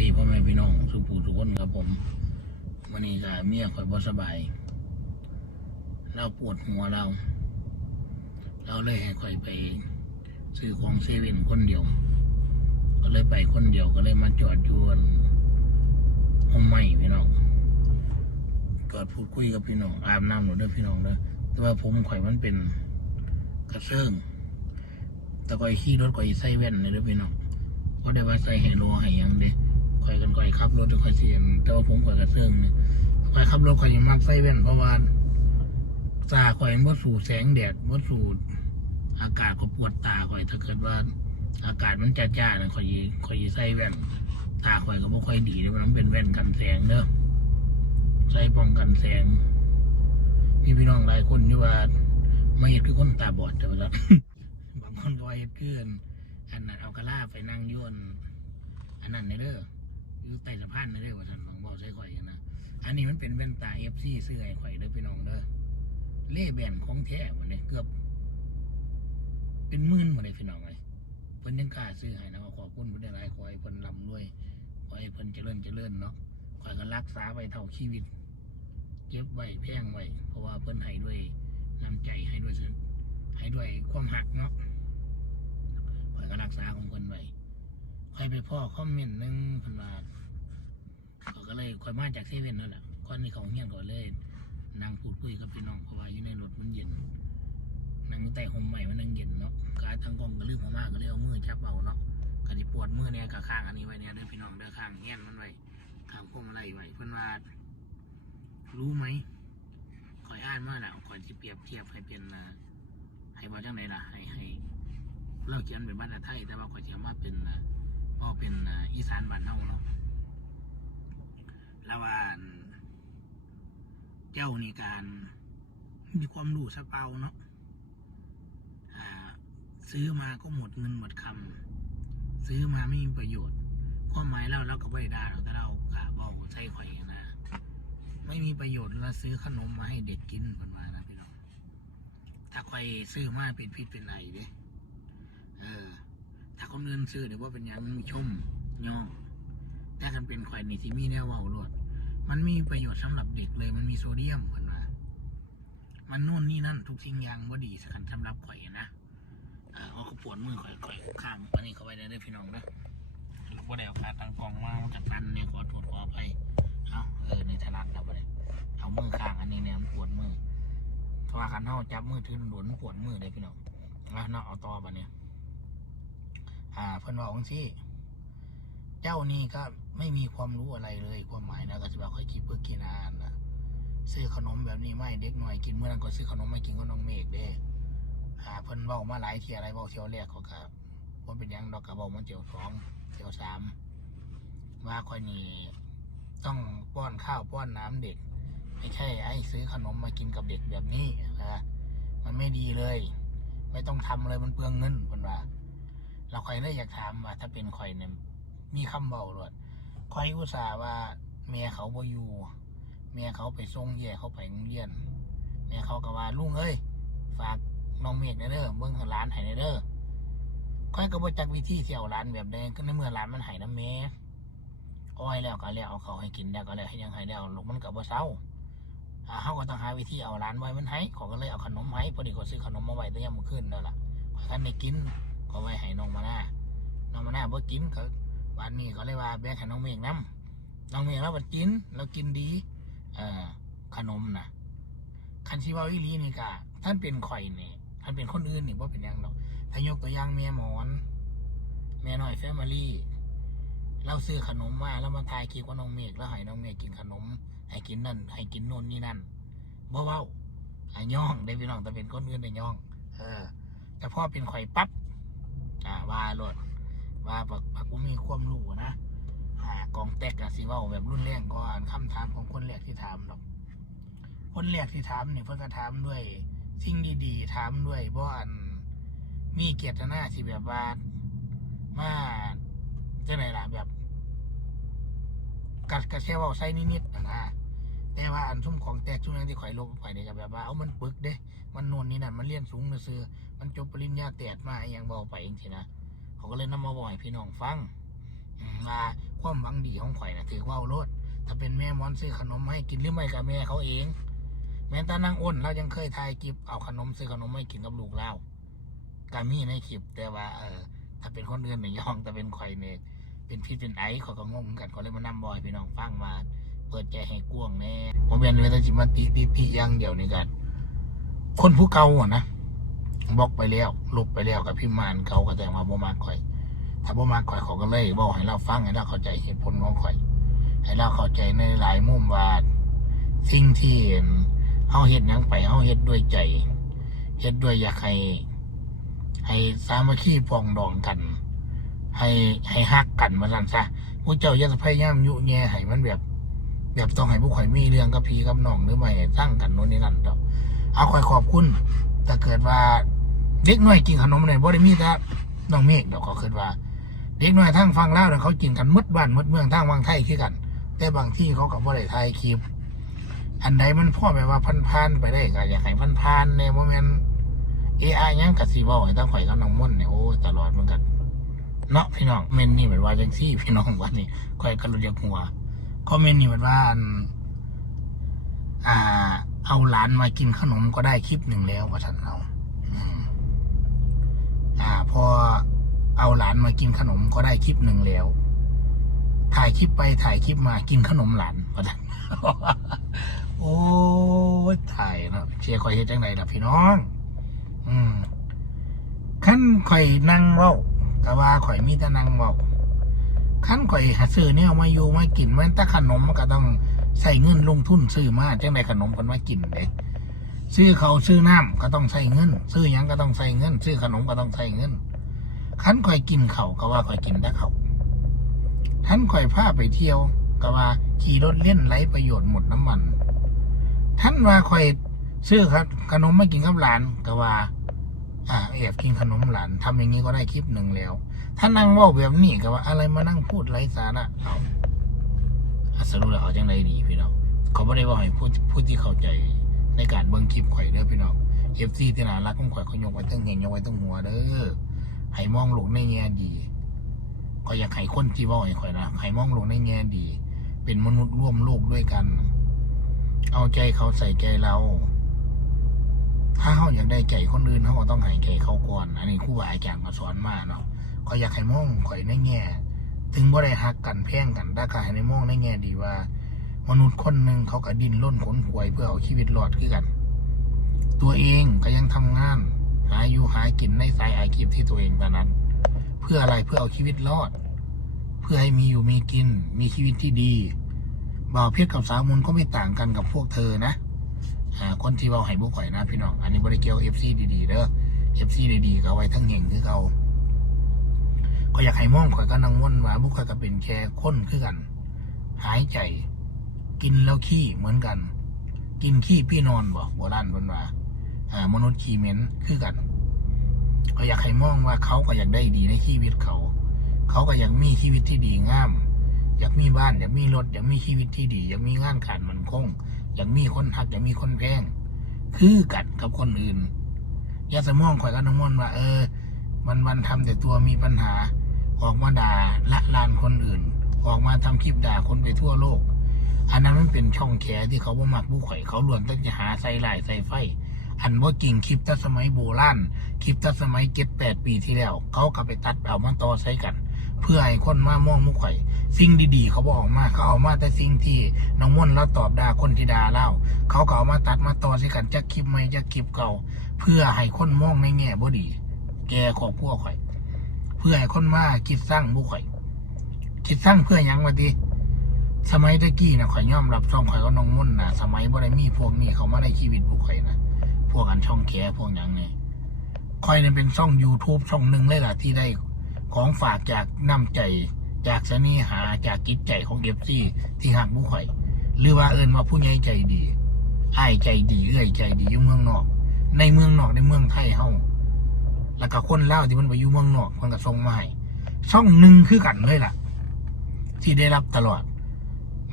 ดีพ่อแม่พี่น้องสุภูทุกคนครับผมวันนี้ก็เมียข่อยบ่สบาย เราปวดหัวเรา เราเลยให้ข่อยไปซื้อของเซเว่นคนเดียว ก็เลยไปคนเดียวก็เลยมาจอดอยวนห้องใหม่พี่น้องจอดพูดคุยกับพี่น้องอาบน้ำหนูเด้อพี่น้องเด้อแต่ว่าผมข่อยมันเป็นกระเซิงแต่ข่อยขี่รถข่อยใส่แว่นเลยด้อพี่น้องก็ได้ว่าใส่ไฮโลไฮหยังเด้ คอยกันคอยขับรถคอยเสียนแต่ว่าผมคอยกระเซิงเนี่ยคอยขับรถคอยยังมักใส่แว่นเพราะว่าตาคอยมันบ่สูดแสงแดดบ่สูดอากาศก็ปวดตาคอย ถ้าเกิดว่า อากาศมันจ้าๆเนี่ยคอยยิคอยใส่แว่น ตาคอยก็บ่ค่อยดีเลยมันเป็นแว่นกันแสงเด้อใส่ป้องกันแสงมีพี่น้องหลายคนอยู่ว่าไม่เห็นคือคนตาบอดแต่ว่าบางคนก็เห็นคือนอันนั้นเอากระลาไปนั่งยวนอันนั้นในเด้อ อยู่ใต้สะพานในเด้อว่าฉันของบอกใส่ข่อยกันนะอันนี้มันเป็นแว่นตาเอฟซีซื้อให้ข่อยเด้อพี่น้องเด้อเล่แบนของแท้วันนี้เกือบ เป็นหมื่นหมดเลยพี่น้องเลยเพิ่นยังกล้าซื้อให้นะขอบคุณเพิ่นได้หลายขอให้เพิ่นร่ำรวยขอให้เพิ่นเจริญเจริญเนาะขอให้กันรักษาไว้เท่าชีวิต เก็บไว้แพงไว้เพราะว่าเพิ่นให้ด้วยน้ำใจให้ด้วยให้ด้วยความหักเนาะ ข่อยก็รักษาของคนไว้ ข่อยไปพ่อคอมเมนต์นึงเพิ่นว่าเขาก็เลยข่อยมาจากเซเว่นนั่นแหละก่อนที่เขาเฮียนก่อนเลยนั่งพูดคุยกับพี่น้องเพราะว่าอยู่ในรถมันเย็นนั่งอยู่ใต้ห่มใหม่มันนั่งเย็นเนาะกาทางกล้องก็ลืมออกมากก็เลยเอามือจับเอาเนาะก็สิปวดมือเนี่ยกับข้างอันนี้ไว้เนี่ยด้อพี่น้องเด้อข้างเฮียนมันไว้ข้างพวงมาลัยไว้เพิ่นว่ารู้ไหมข่อยอ่านมาแล้วข่อยสิเปรียบเทียบให้เป็นอ่าให้ว่าจังไดล่ะให้ให้เราเขียนเป็นภาษาไทยแต่ว่าเขาเขียนมาเป็นอ่า พอเป็นอีสานบ้านเฮาเนาะแล้วว่าอันเจ้านี่การมีความรู้สะเปาเนาะซื้อมาก็หมดเงินหมดคำซื้อมาไม่มีประโยชน์ความหมายเราเราก็ไม่ได้ดาเราแต่เรากะบอกใส่ข่อยนะไม่มีประโยชน์เราซื้อขนมมาให้เด็กกินเพิ่นว่านะพี่น้องถ้าใครซื้อมาเป็นพิษเป็นไรเด้เออ ถ้าคนอื่นซื้อเดี๋ยวว่าเป็นยังชมย่องแต่กันเป็นข่อยนี่ที่มีแนวเว้าโลดมันมีประโยชน์สำหรับเด็กเลย มันมีโซเดียมเพิ่นว่ามันนู่นนี่นั่นทุกสิ่งอย่างบ่ดีสักสำหรับข่อยนะเอ่าเอากระปวดมือข่อยข่อยข้างอันนี้เข้าไปได้เด้พี่น้องนะบ่ได้เอาขาตั้งกล้องมามันจะพันเนี่ยขอโทษขออภัยเอาเออในถนัดแล้วบ่ได้เอามือข้างอันนี้เนี่ยมันปวดมือเพราะว่าคันเฮาจับมือถือหนุนปวดมือเลยพี่น้องเอาเนาะเอาต่อบัดเนี่ย อ่าเพิ่นว่าองซี่ เจ้านี่ก็ไม่มีความรู้อะไรเลยความหมายนะก็จะว่าค่อยคิดเพื่อกินอาหารนะซื้อขนมแบบนี้ไม่เด็กหน่อยกินเมื่อนั้นก็ซื้อขนมไม่กินก็น้องเมฆเด้อ่าเพิ่นเว้ามาหลายเที่ยอะไรเว้าเที่ยวแรกเขาก็ว่าเป็นยังดอกกระบอกมันเที่ยวสองเที่ยวสามว่าคอยนี่ต้องป้อนข้าวป้อนน้ำเด็ก ไม่ใช่ไอ้ซื้อขนมมากินกับเด็กแบบนี้นะมันไม่ดีเลย ไม่ต้องทำเลยมันเปลืองเงินเพิ่นว่า เราคอยเลยอยากถามว่า ถ้าเป็นคอยเนี่ยมีคำเบาหรอดคอยอุตส่าห์ว่าเมียเขาบ่อยู่เมียเขาไปส่งแย่เขาไปโรงเรียนเมียเขาก็ว่าลุงเอ้ยฝากน้องเมฆในเด้อเบิ่งร้านให้ในเด้อคอยก็บ่จักวิธีเที่ยวร้านแบบใดก็ในเมื่อร้านมันให้น้ำเมฆอ้อยแล้วก็แล้วเอาเขาให้กินแล้วก็แล้วให้ยังให้แล้วลูกมันก็บ่เศร้าเฮาก็ต้องหาวิธีเอาร้านไว้มันให้เขาก็เลยเอาขนมให้พอดีก็ซื้อขนมมาไว้แต่ยังมื้อคืนนั่นล่ะขอท่านได้กิน ก็ไว้ให้น้องมาหน้าน้องมาหน้าบ่กินก็วันนี้ก็เลยว่าแบ่งให้น้องเมฆน้ำน้องเมฆแล้วมันกินแล้วกินดี เอ่อขนมนะคันชิวาวิลีนี่กะท่านเป็นข่อยนี่ท่านเป็นคนอื่นนี่ว่าเป็นยังดอกถ้ายกตัวอย่างแม่หมอนแม่น้อยแฟมิลี่เราซื้อขนมมาแล้วมาทายคลิปว่าน้องเมฆแล้วให้น้องเมฆกินขนม ให้กินนั่น ให้กินน่นนี่นั่นบ่เว้าอะย่องได้พี่น้องแต่เป็นคนอื่นได้ย่อง เออ แต่พอเป็นข่อยปั๊บ อ่าว่าโลดว่าบักบักกูมีความรู้นะอ่ากองแตกอะสิว่าแบบรุ่นแรงก็อ่านคำถามของคนแรกที่ถามหรอก คนแรกที่ถามเนี่ยเพิ่นก็ถามด้วย สิ่งดีๆถามด้วยเพราะอันมีเกียรติหน้าที่แบบว่ามาจะไหนล่ะแบบ กัดกระเชว่าใส่นิดๆนะ แต่ว่าอันชุ่มของแตกชุ่มนั้นที่ข่อยลบข่อยนี่ก็แบบว่าเอามันปึกเด้ มันโน่นนี่นั่นมันเรียนสูงซื่อมันจบปริญญาแตดมาอหยังเบาไปเองทีนะเขาก็เลยนำมาบ่อยพี่น้องฟังมว่าความหวังดีของข่อยนะถือว่าเอาโลดถ้าเป็นแม่มอนซื้อขนมให้กินหรือไม่กับแม่เขาเอง แม้แต่นางอ้นเรายังเคยทายคลิปเอาขนมซื้อขนมให้กินกับลูกเรากามีในคลิปแต่ว่าเออถ้าเป็นคนอื่นเนี่ยยองแต่เป็นข่อยเนี่ยเป็นพิษเป็นไอเขาก็งงกันเขาเลยมานำบอยพี่น้องฟังมา เปิดใจให้กว้างแน่ผมเป็นเลยต้องจิมาติติติอยังเดียวนี่กันคนผู้เก่าอะนะบล็อกไปแล้วลบไปแล้วกับพี่มานเขาก็แต่มาบ่มาข่อย ถ้าบ่มาข่อยเขาก็เลยบอกให้เราฟังให้เราเข้าใจเหตุผลของข่อย ให้เราเข้าใจในหลายมุมว่าสิ่งที่เฮาเฮ็ดยังไปเฮาเฮ็ดด้วยใจเฮ็ดด้วยอยากให้ให้สามัคคีปองดองกัน ให้ให้ฮักกันมาสั่นซะผู้เจ้าย่าพยายามยุแย่ให้มันแบบ แบบต้องให้ผู้ข่อยมีเรื่องกับพีกับน้องหรือไม่ให้งกันโน่นนี่นั่นดอกเอาข่อยขอบคุณแต่เกิดว่าเด็กน้อยกินขนมเนี่ยบ่ได้มีแต่น้องเมฆดอกเขาคิดว่า เด็กน้อยทั้งฟังเล่าวเนี่ยเขากินกันมดบ้านมดเมืองทั้งวังไทยคือกัน แต่บางที่เขากับบ่ได้ถ่ายคลิปอันใดมันพ่อแบบว่าพันๆไปได้ก็อยากให้พันๆในโมเมนต์เอไอยังกับสีว่าให้ตั้งข่อยกับน้องม่นเนี่ยโอ้ตลอดเหมือนกันเนาะพี่น้องเมนนี่เหมือนว่าจังซี่พี่น้องวันนี้ข่อยก็รู้จักหัว คอมเมนต์นี่เหมือนว่าอ่า เอาหลานมากินขนมก็ได้คลิปหนึ่งแล้วว่าฉันเอาอ่า พอเอาหลานมากินขนมก็ได้คลิปหนึ่งแล้ว ถ่ายคลิปไปถ่ายคลิปมากินขนมหลานว่าฉันโอ้ถ่ายเนาะเชียร์คอยเฮ็ดจังไดล่ะพี่น้อง อืมขั้นข่อยนั่งเว้าแต่ว่าข่อยมีแต่นั่งเว้า ขั้นข่อยหาซื้อเนี่ยมาอยู่มากินแมันแต่ขนมมันก็ต้องใส่เงินลงทุนซื้อมาจังไดขนมกันมากินเด้ซื้อเขาซื้อน้ำก็ต้องใส่เงิน ซื้อยังก็ต้องใส่เงิน ซื้อขนมก็ต้องใส่เงินขั้นข่อยกินเขาก็ว่าข่อยกินแต่เขาท่านข่อยพาไปเที่ยวก็ว่าขี่รถเล่นไร้ประโยชน์หมดน้ำมัน ท่านว่าข่อยซื้อครับขนมมากินกับหลานก็ว่า อ่าแอบกินขนมหลานทำอย่างนี้ก็ได้คลิปหนึ่งแล้ว ถ้านั่งว่าแบบนี้ก็ว่าอะไรมานั่งพูดไร้สาระเอาอะสรุปแล้วเอาจังไรดีพี่น้องเขาไม่ได้ว่าให้พูดพูดที่เข้าใจในการเบิ่งคลิปข่อยเด้อพี่น้องเอฟซีที่น่ารักของข่อยเขายกไว้ตั้งเฮงยกไว้ตั้งหัวเด้อให้มองโลกในแง่ดีก็อยากให้คนที่ว่าให้ข่อยนะให้มองโลกในแง่ดี เป็นมนุษย์ร่วมโลกด้วยกัน เอาใจเขาใส่ใจเรา ถ้าเขาอยากได้ใจคนอื่นเขาก็ต้องให้ใจเขาก่อน อันนี้ครูบาอาจารย์ก็สอนมาเนาะก็อยากให้มองข่อยในแง่ ถึงบ่ได้หักกันแพ่งกันแต่ก็ให้ในมองในแง่ดีว่า มนุษย์คนหนึ่งเขาก็ดิ้นร่นขนขวยเพื่อเอาชีวิตรอดคือกัน ตัวเองก็ยังทำงาน หาอยู่หากินในสายอาชีพที่ตัวเองตอนนั้น เพื่ออะไรเพื่อเอาชีวิตรอด เพื่อให้มีอยู่มีกิน มีชีวิตที่ดีบ่าวเพชรกับสาวมุนก็ไม่ต่างกันกับพวกเธอนะ อ่าคนที่เว้าให้บุกข่อยนะพี่น้อง อันนี้บริเกียวเอฟซีดีๆเด้อเอฟซีดีๆก็เอาไว้ทั้งเห่งคือเขาก็อยากให้มองข่อยก็นังม่นว่าบุกข่อยก็เป็นแค่คนคือกัน หายใจ กินแล้วขี้เหมือนกัน กินขี้พี่นอนบ่โบราณเพิ่นว่าอ่ามนุษย์ขี้เหม็นคือกัน ก็อยากให้มองว่าเขาก็อยากได้ดีในชีวิตเขา เขาก็อยากมีชีวิตที่ดีงาม อยากมีบ้าน อยากมีรถ อยากมีชีวิตที่ดี อยากมีงานการมันคง อยากมีคนหักอยากมีคนแพง คือกันกับคนอื่นยาสมองข่อยกับน้ำมนว่า เออมันวันทำแต่ตัวมีปัญหา ออกมาด่าละลานคนอื่น ออกมาทำคลิปด่าคนไปทั่วโลก อันนั้นมันเป็นช่องแคที่เขาบ่มักผู้ข่อยเขาล้วนแต่จะหาใส่ลายใส่ไฟ อันว่ากิ่งคลิปตั้งสมัยโบราณคลิปตั้งสมัยเจ็ดแปดปีที่แล้ว เขาก็ไปตัดเอามาต่อใส่กัน เพื่อให้คนมามองมุข่อย สิ่งดีๆ เขาบอกออกมา เขาเอามาแต่สิ่งที่น้องม่นแล้วตอบด่าคนที่ด่าเล่าเขาก็เอามาตัดมาต่อใส่กันจากคลิปใหม่จากคลิปเก่า เพื่อให้คนมองในแง่บ่ดี แกขอบพวกข่อย เพื่อให้คนมาคิดสร้างบุข่อยคิดสร้างเพื่อยังวะดีสมัยตะกี้นะข่อยยอมรับช่องข่อยก็น้องม่นนะสมัยบ่ได้มีพวกนี้เขามาในชีวิตบุข่อยนะพวกอันช่องแคพวกยังนี่ข่อยเนี่ยเป็นช่อง YouTube ช่องหนึ่งเลยล่ะที่ได้ของฝากจากน้ำใจ จากเสน่หาจากกิจใจของเอฟซีที่หักบุข่อย หรือว่าเอินว่าผู้ใหญ่ใจดีอ้ายใจดีเอื้อยใจดีอยู่เมืองนอก ในเมืองนอกในเมืองไทยเฮาแล้วก็คนเล่าที่มันไปอยู่เมืองนอกมันก็ส่งมาให้ช่องหนึ่งคือกันเลยล่ะ ที่ได้รับตลอด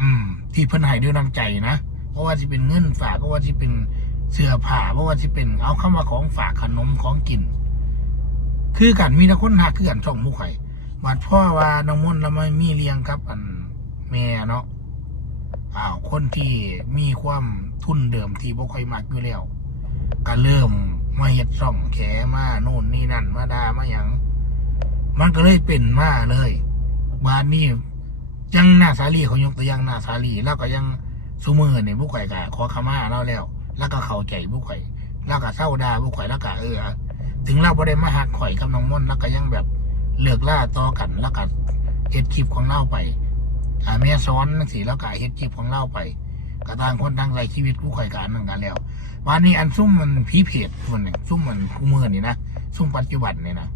อืม ที่เพิ่นให้ด้วยน้ำใจนะเพราะว่าที่เป็นเงินฝากเพราะว่าที่เป็นเสื้อผ้าเพราะว่าที่เป็นเอาเข้ามาของฝากขนมของกิน คือกันมีแต่คนหักคือกันช่องมุกไข่ บัดพ่อว่าน้องมนต์แล้วไม่มีเลี้ยงกับ อันแม่เนาะอ้าวคนที่มีความทุนเดิมที่บ่ค่อยมักอยู่แล้วก็เริ่มมาเฮ็ดช่องแขมาโน่นนี่นั่น มาดามาหยังมันก็เลยเป็นมาเลยบานนี้ยังหน้าสาลีเขายกตัวอย่างหน้าสาลีแล้วก็ยังสุมือเนี่ยบุกไข่กะขอขมาเราแล้ว แล้วก็เข้าใจบุกไข่แล้วก็เศร้าดาบุกไข่แล้วก็เออ ถึงเราบ่ได้มาหักข่อยกับน้องม่อนแล้วก็ยังแบบ เลือกล่าต่อกันแล้วก็เฮ็ดคลิปของเราไปอ่าแม่ซ้อนนั่งสิแล้วก็เฮ็ดคลิปของเราไปก็ต่างคนต่างใช้ชีวิตผู้ข่อยกันนั่นกันแล้ววันนี้อันซุ่มมันผีเพจคนเนี่ยซุ่มมันคู่มือนี่นะซุ่มปัจจุบันนี่นะ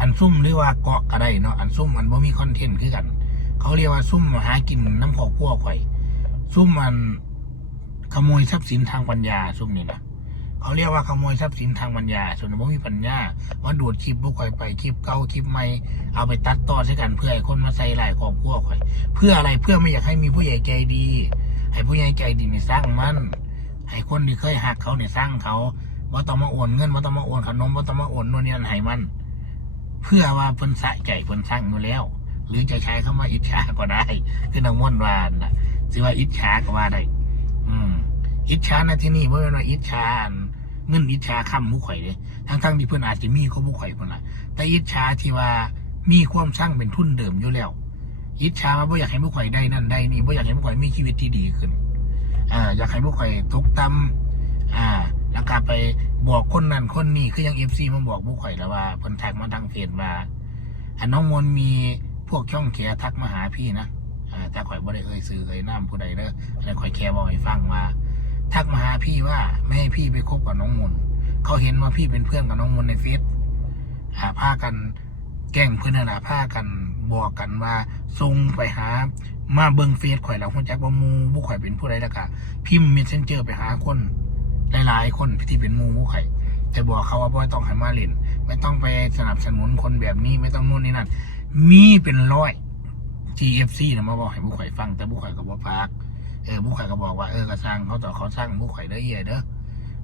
อันซุ่มหรือว่าเกาะก็ได้เนาะอันซุ่มมันบ่มีคอนเทนต์คือกัน เขาเรียกว่าซุ่มหากินน้ำขอกพวข่อยซุ่มมันขโมยทรัพย์สินทางปัญญาซุ่มนี่นะ เขาเรียกว่าขโมยทรัพย์สินทางปัญญา ส่วนบ่มีปัญญาว่าดูดคลิปพวกข่อยไปคลิปเก่าคลิปใหม่เอาไปตัดต่อใช้กันเพื่อให้คนมาใส่หลายครอบครัวข่อย เพื่ออะไรเพื่อไม่อยากให้มีผู้ใหญ่ใจดี ให้ผู้ใหญ่ใจดีนี่สร้างมันให้คนที่เคยหักเขาเนี่ยสร้างเขาว่าต้องมาโอนเงินว่าต้องมาโอนขนมว่าต้องมาโอนโน่นนี่นั่นให้มัน เพื่อว่าเพิ่นสะใจเพิ่นสร้างอยู่แล้ว หรือจะใช้คำว่าอิจฉาก็ได้ คือนางม่วนวานนะสิว่าอิจฉาก็ว่าได้ อิจฉาในที่นี่เพราะว่าอิจฉาเงินอิจฉาคำมุข่อยเลยทั้งทั้งๆที่เพิ่อนอาจจะมีเขามุข่อยเพิ่นละแต่อิจฉาที่ว่ามีความสร้างเป็นทุนเดิมอยู่แล้วอิจฉาว่าบ่อยากให้มุข่อยได้นั่นได้นี่บ่อยากให้มุข่อยมีชีวิตที่ดีขึ้นอ่าอยากให้พวกข่อยตกต่ำอ่าแล้วก็ไปบอกคนนั้นคนนี้คือยังเอฟซีมาบอกพวกข่อยแล้วว่าเพิ่นทักมาทางเฟซว่าอันน้องมนต์มีพวกช่องแคทักมาหาพี่นะอ่าแต่ข่อยบ่ได้เอ่ยสื่อเอ่ยน้ำผู้ใดเด้ออันนี้ข่อยแค่บอกให้ฟังว่า ทักมาหาพี่ว่าไม่ให้พี่ไปคบกับน้องมนเขาเห็นว่าพี่เป็นเพื่อนกับน้องมนในเฟซหาพากันแกล้งเพื่อนนั่นล่ะพากันบอกกันว่าส่งไปหามาเบิงเฟซข่อยแล้วคนจักว่าหมูบุข่อยเป็นผู้ใดแล้วก็พิมพ์เมสเซนเจอร์ไปหาคนหลายๆคนที่เป็นมูบุข่อยแต่บอกเขาว่าบ่ต้องให้มาเล่นไม่ต้องไปสนับสนุนคนแบบนี้ไม่ต้องนู่นนี่นั่นมีเป็นร้อย GFC นะมาบอกให้บุข่อยฟังแต่บุข่อยก็บ่ฟัก เออบุข่อยก็บอกว่าเออก็สร้างเขาต่อเขาสร้างบุข่อยได้เอียเด้อ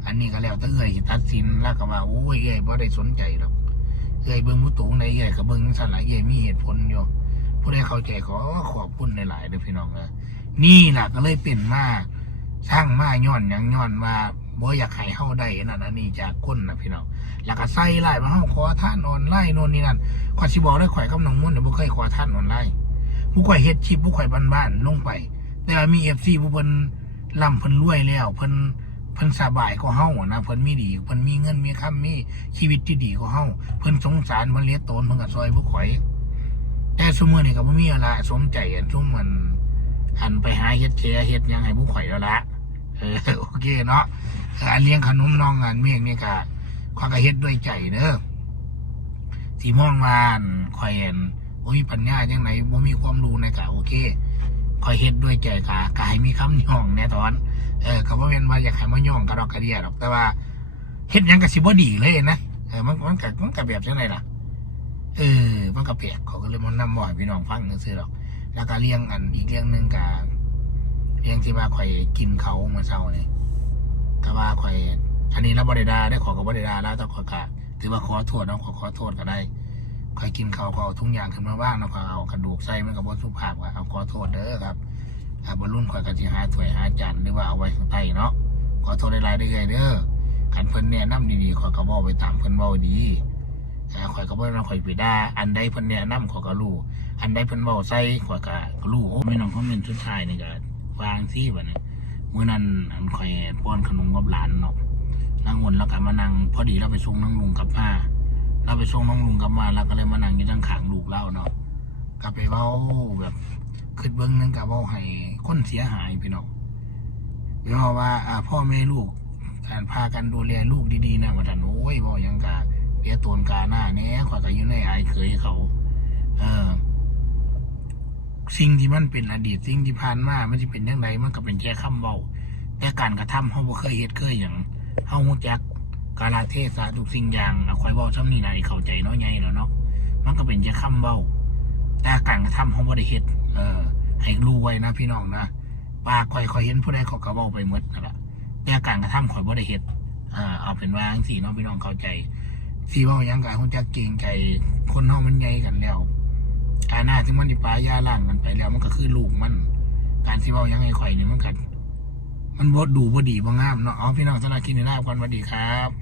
อันนี้ก็แล้วแต่เอ้ยสิตัดสินแล้วก็ว่าโอ้ยเอ้อยบ่ได้สนใจหรอกเอ้อยเบิ่งผู้ตูงในเอ้อยก็เบิ่งสันหลายเอ้อยมีเหตุผลอยู่ผู้ใดเข้าใจขอขอบคุณหลายๆเด้อพี่น้องนะนี่แหละก็เลยเป็นมาสร้างมาย้อนยังย้อนว่าบ่อยากให้เฮาได้นั่นอันนี้จากคนนะพี่น้องแล้วก็ใส่ไลน์มาเฮาขอท่านออนไลน์โน่นนี่นั่นข่อยสิบอกได้ข่อยกับน้องมุ่นเนี่ยบ่เคยขอท่านออนไลน์ผู้ข่อยเฮ็ดคลิปผู้ข่อยบ้านๆลงไป แต่ว่ามี FC ผู้เพิ่นร่ำเพิ่นรวยแล้วเพิ่นเพิ่นสบายกว่าเฮานะเพิ่นมีดีเพิ่นมีเงินมีคำมีชีวิตที่ดีกว่าเฮาเพิ่นสงสารเพิ่นเลี้ยงโตนเพิ่นก็ซอยผู้ข่อย แต่สมมือนี่ก็บ่มีอะไรสนใจอันทุ่มมันหันไปหาเฮ็ดแชเฮ็ดยังให้ผู้ข่อยแล้วละเออโอเคเนาะอันเลี้ยงขนมน้องงานเมฆนี่ก็ข้อก็เฮ็ดด้วยใจเด้อสีมองว่านข่อยเห็นบ่มีปัญญาจังไหนบ่มีความรู้ในก็โอเค ข่อยเฮ็ดด้วยใจก็ก็ให้มีคำย่องแน่ตอน เออก็บ่แม่นว่าอยากให้มาย่องกระดอกกระเดียดอกแต่ว่าเฮ็ดหยังก็สิบ่ดีเลยนะเออมันมันก็มันก็แบบจังไดล่ะเออ มันก็แปลกเขาก็เลยมานนำบ่อยพี่น้องฟังซื่อๆหรอก แล้วก็เลี้ยงอันอีกเรื่องหนึงกับเลี้ยงที่ว่าข่อยกินเขาเมื่อเช้านี่ก็ว่าข่อยอันนี้เราบริดาได้ขอกับบริดาแล้วแต่ขอกะถือว่าขอโทษเนาะขอขอโทษก็ได้ ข่อยกินเขาก็เอาทุกอย่างขึ้นมาว่างเนาะข่อยเอากระดูกใส่มันกับบนสุภาพก็เอาขอโทษเด้อครับอาบรรลุนข่อยก็สิหาถ้วยหาจานหรือว่าเอาไว้ข้างใต้เนาะขอโทษหลายๆเด้อเด้อขันเพิ่นแนะนำดีๆข่อยก็เว้าไปตามเพิ่นเว้าดีข่อยก็บ่ได้ข่อยไปด่าอันใดเพิ่นแนะนำข่อยก็รู้อันใดเพิ่นเว้าใส่ข่อยก็รู้โอ้ไม่น้องคอมเมนต์สุดท้ายนี่ก็วางซี่บัดนี้มื้อนั้นอันข่อยป้อนขนมกับหลานเนาะนางวนแล้วก็มานั่งพอดีเราไปส่งน้องลุงกับมา เราไปส่วงน้องลุงกลับมาแล้วก็เลยมานั่งอยู่ทางขางลูกเราเนาะก็ไปเว้าแบบคิดเบิ่งนึงก็เว้าให้คนเสียหายพี่น้องเพราะว่าอพ่อแม่ลูกการพากันดูแลลูกดีๆนะว่าท่านโอ้ยเว้าหยังกะเปียโตนกาหน้าเนี้ยข่อยก็อยู่ในอายเคยเขา เออสิ่งที่มันเป็นอดีตสิ่งที่ผ่านมามันจะเป็นยังไงมันก็เป็นแค่คำเบาแต่การกระทำเขาบ่เคยเฮ็ดเคยอย่างเขาหูจัก กาลเทศะทุกสิ่งอย่างอะคอยเว้าซ้ำนี่นะที่เข้าใจเนาะไงแล้วเนาะมันก็เป็นแค่คำเบาแต่การกระทำเขาบ่ได้เฮ็ดเออให้รู้ไว้นะพี่น้องนะปากข่อยข่อยเห็นผู้ใดเขาก็เว้าไปหมดนั่นแหละแต่การกระทำข่อยบ่ได้เฮ็ดอ่าเอาเป็นว่าจังซี่เนาะพี่น้องเข้าใจสีเว้ายังกะคงจะเก่งใจคนเฮามันใหญ่กันแล้วกาหน้าถึงมันสิปลายาล่างกันไปแล้ว มันก็คือลูกมัน การสิเว้ายังให้ข่อยนี่มันก็มันบ่ดูบ่ดีบ่งามเนาะเอาพี่น้องสำหรับคลิปนี้ลาก่อนสวัสดีครับ